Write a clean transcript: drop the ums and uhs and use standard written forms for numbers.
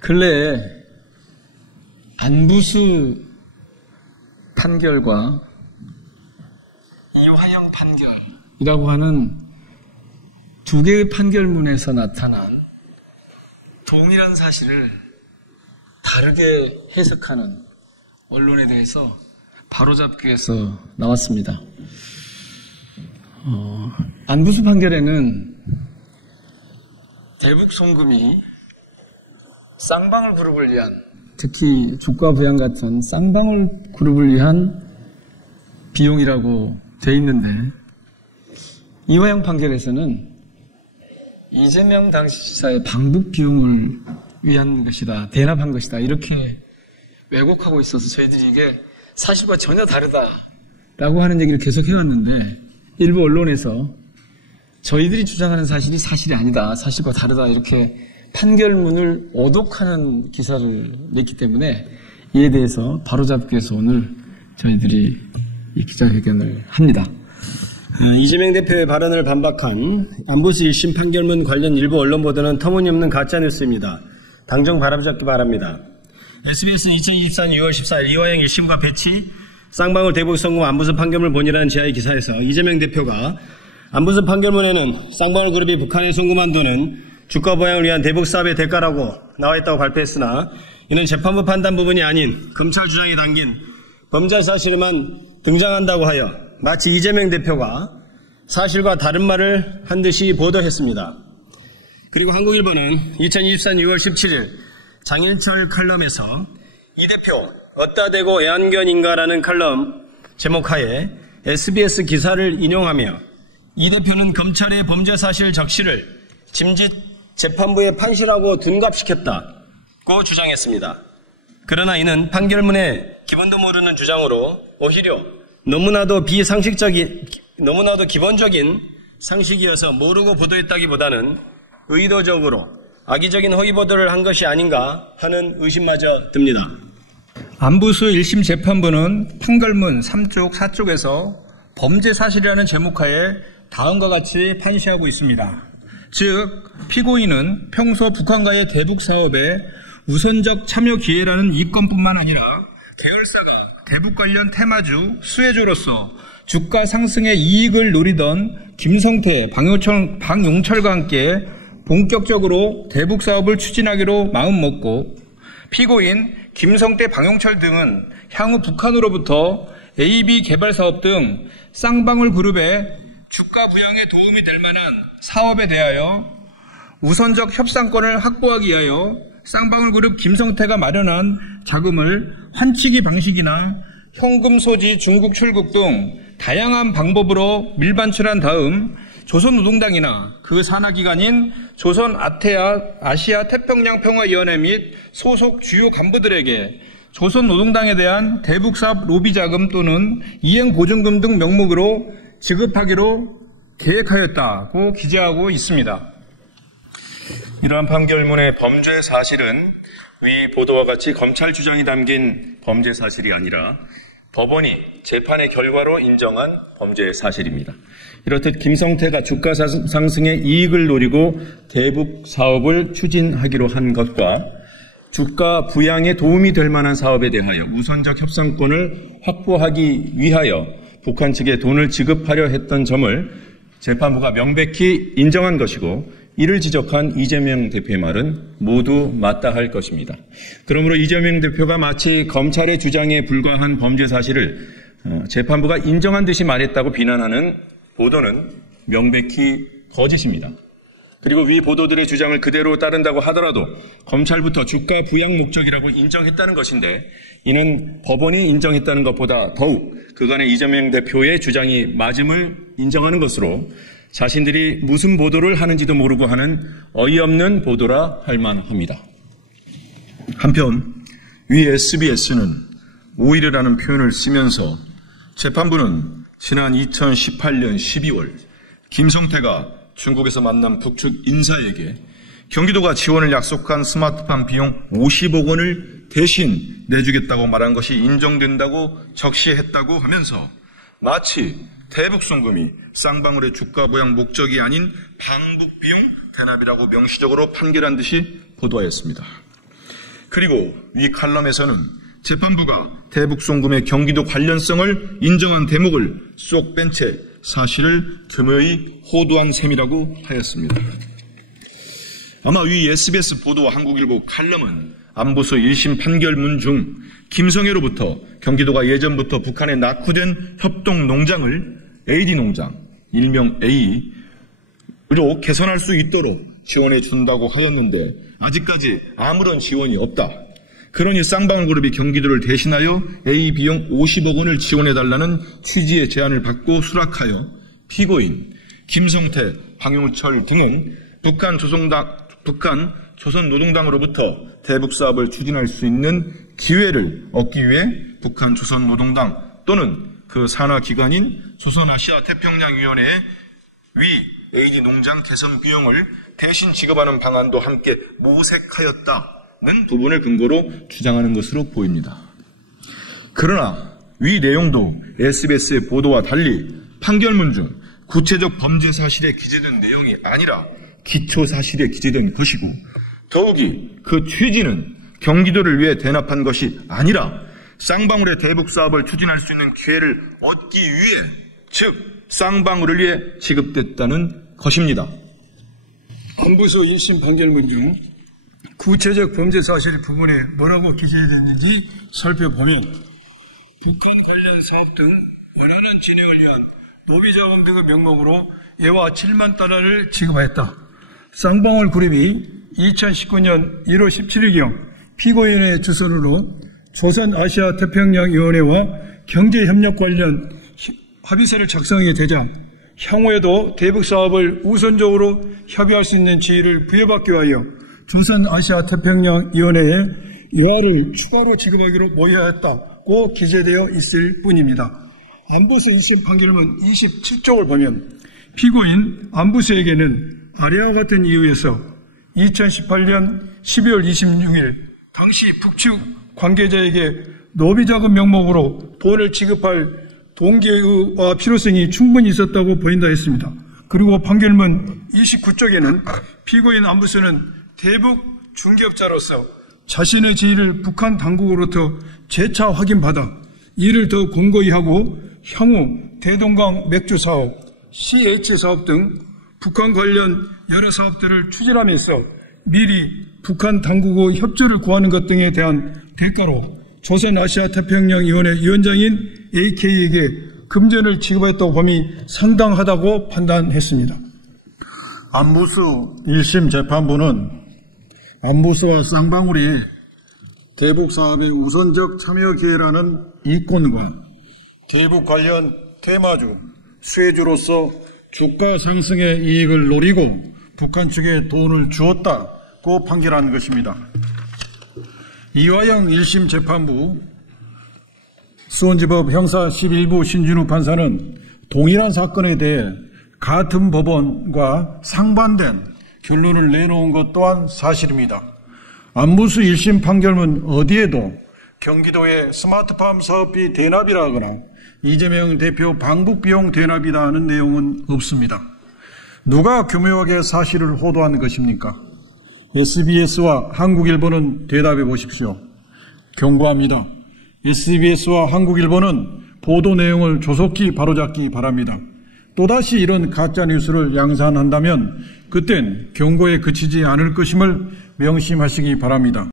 근래에 안부수 판결과 이화영 판결이라고 하는 두 개의 판결문에서 나타난 동일한 사실을 다르게 해석하는 언론에 대해서 바로잡기 위해서 나왔습니다. 안부수 판결에는 대북 송금이 쌍방울 그룹을 위한, 특히 주가 부양 같은 쌍방울 그룹을 위한 비용이라고 돼 있는데, 이화영 판결에서는 이재명 당시 지사의 방북 비용을 위한 것이다, 대납한 것이다, 이렇게 왜곡하고 있어서 저희들이 이게 사실과 전혀 다르다라고 하는 얘기를 계속 해왔는데, 일부 언론에서 저희들이 주장하는 사실이 사실이 아니다, 사실과 다르다, 이렇게 판결문을 오독하는 기사를 냈기 때문에 이에 대해서 바로잡기 위해서 오늘 저희들이 이 기자회견을 합니다. 이재명 대표의 발언을 반박한 안부수 1심 판결문 관련 일부 언론 보도는 터무니없는 가짜뉴스입니다. 당정 바람잡기 바랍니다. SBS 2024년 6월 14일 이화영 1심과 배치 쌍방울 대북 송금 안부수 판결문 본이라는 지하의 기사에서 이재명 대표가 안부수 판결문에는 쌍방울 그룹이 북한에 송금한 돈은 주가 부양을 위한 대북 사업의 대가라고 나와 있다고 발표했으나 이는 재판부 판단 부분이 아닌 검찰 주장이 담긴 범죄 사실에만 등장한다고 하여 마치 이재명 대표가 사실과 다른 말을 한 듯이 보도했습니다. 그리고 한국일보는 2024년 6월 17일 장일철 칼럼에서 이 대표 어따 대고 애완견인가라는 칼럼 제목하에 SBS 기사를 인용하며 이 대표는 검찰의 범죄 사실 적시를 짐짓 재판부의 판시라고 둔갑시켰다고 주장했습니다. 그러나 이는 판결문의 기본도 모르는 주장으로 오히려 너무나도 기본적인 상식이어서 모르고 보도했다기보다는 의도적으로 악의적인 허위 보도를 한 것이 아닌가 하는 의심마저 듭니다. 안부수 1심 재판부는 판결문 3쪽, 4쪽에서 범죄 사실이라는 제목하에 다음과 같이 판시하고 있습니다. 즉, 피고인은 평소 북한과의 대북 사업에 우선적 참여 기회라는 이건뿐만 아니라 계열사가 대북 관련 테마주, 수혜주로서 주가 상승의 이익을 노리던 김성태, 방용철과 함께 본격적으로 대북 사업을 추진하기로 마음먹고 피고인 김성태, 방용철 등은 향후 북한으로부터 AB 개발 사업 등 쌍방울 그룹의 주가 부양에 도움이 될 만한 사업에 대하여 우선적 협상권을 확보하기 위하여 쌍방울 그룹 김성태가 마련한 자금을 환치기 방식이나 현금 소지, 중국 출국 등 다양한 방법으로 밀반출한 다음 조선노동당이나 그 산하기관인 아시아 태평양 평화위원회 및 소속 주요 간부들에게 조선노동당에 대한 대북사업 로비자금 또는 이행보증금 등 명목으로 지급하기로 계획하였다고 기재하고 있습니다. 이러한 판결문의 범죄 사실은 위 보도와 같이 검찰 주장이 담긴 범죄 사실이 아니라 법원이 재판의 결과로 인정한 범죄 사실입니다. 이렇듯 김성태가 주가 상승의 이익을 노리고 대북 사업을 추진하기로 한 것과 주가 부양에 도움이 될 만한 사업에 대하여 우선적 협상권을 확보하기 위하여 북한 측에 돈을 지급하려 했던 점을 재판부가 명백히 인정한 것이고 이를 지적한 이재명 대표의 말은 모두 마다할 것입니다. 그러므로 이재명 대표가 마치 검찰의 주장에 불과한 범죄 사실을 재판부가 인정한 듯이 말했다고 비난하는 보도는 명백히 거짓입니다. 그리고 위 보도들의 주장을 그대로 따른다고 하더라도 검찰부터 주가 부양 목적이라고 인정했다는 것인데 이는 법원이 인정했다는 것보다 더욱 그간의 이재명 대표의 주장이 맞음을 인정하는 것으로 자신들이 무슨 보도를 하는지도 모르고 하는 어이없는 보도라 할 만합니다. 한편 위 SBS는 오일이라는 표현을 쓰면서 재판부는 지난 2018년 12월 김성태가 중국에서 만난 북측 인사에게 경기도가 지원을 약속한 스마트폰 비용 50억 원을 대신 내주겠다고 말한 것이 인정된다고 적시했다고 하면서 마치 대북 송금이 쌍방울의 주가 부양 목적이 아닌 방북 비용 대납이라고 명시적으로 판결한 듯이 보도하였습니다. 그리고 위 칼럼에서는 재판부가 대북송금의 경기도 관련성을 인정한 대목을 쏙 뺀 채 사실을 드물이 호도한 셈이라고 하였습니다. 아마 위 SBS 보도와 한국일보 칼럼은 안보소 1심 판결문 중 김성애로부터 경기도가 예전부터 북한에 낙후된 협동농장을 AD농장, 일명 A로 개선할 수 있도록 지원해 준다고 하였는데 아직까지 아무런 지원이 없다. 그러니 쌍방울그룹이 경기도를 대신하여 A 비용 50억 원을 지원해달라는 취지의 제안을 받고 수락하여 피고인 김성태, 방용철 등은 북한 조선노동당으로부터 대북사업을 추진할 수 있는 기회를 얻기 위해 북한 조선노동당 또는 그 산하기관인 조선아시아태평양위원회의 위 AD농장 개선 비용을 대신 지급하는 방안도 함께 모색하였다는 부분을 근거로 주장하는 것으로 보입니다. 그러나 위 내용도 SBS의 보도와 달리 판결문 중 구체적 범죄 사실에 기재된 내용이 아니라 기초 사실에 기재된 것이고 더욱이 그 취지는 경기도를 위해 대납한 것이 아니라 쌍방울의 대북 사업을 추진할 수 있는 기회를 얻기 위해 즉 쌍방울을 위해 지급됐다는 것입니다. 안보소 1심 판결문 중 구체적 범죄 사실 부분에 뭐라고 기재되는지 살펴보면 북한 관련 사업 등 원하는 진행을 위한 노비자금 등의 명목으로 예와 7만 달러를 지급하였다. 쌍방울 그룹이 2019년 1월 17일경 피고인의 주선으로 조선아시아태평양위원회와 경제협력 관련 합의서를 작성하게 되자 향후에도 대북사업을 우선적으로 협의할 수 있는 지위를 부여받기 위하여 조선아시아태평양위원회에 예화를 추가로 지급하기로 모의하였다고 기재되어 있을 뿐입니다. 안보소 1심 판결문 27쪽을 보면 피고인 안보소에게는 아래와 같은 이유에서 2018년 12월 26일 당시 북측 관계자에게 노비자금 명목으로 돈을 지급할 동기와 필요성이 충분히 있었다고 보인다 했습니다. 그리고 판결문 29쪽에는 피고인 안보소는 대북 중개업자로서 자신의 지위를 북한 당국으로부터 재차 확인받아 이를 더 권고히 하고 향후 대동강 맥주 사업, CH 사업 등 북한 관련 여러 사업들을 추진하면서 미리 북한 당국의 협조를 구하는 것 등에 대한 대가로 조선아시아태평양위원회 위원장인 AK에게 금전을 지급했다고 범위 상당하다고 판단했습니다. 안보소 1심 재판부는 안보소와 쌍방울이 대북사업의 우선적 참여 기회라는 이권과 대북 관련 테마주, 수혜주로서 주가 상승의 이익을 노리고 북한 측에 돈을 주었다고 판결한 것입니다. 이화영 1심 재판부 수원지법 형사 11부 신준우 판사는 동일한 사건에 대해 같은 법원과 상반된 결론을 내놓은 것 또한 사실입니다. 안보소 1심 판결문 어디에도 경기도의 스마트팜 사업비 대납이라 하거나 이재명 대표 방북비용 대납이다 하는 내용은 없습니다. 누가 교묘하게 사실을 호도한 것입니까? SBS와 한국일보는 대답해 보십시오. 경고합니다. SBS와 한국일보는 보도 내용을 조속히 바로잡기 바랍니다. 또다시 이런 가짜뉴스를 양산한다면 그땐 경고에 그치지 않을 것임을 명심하시기 바랍니다.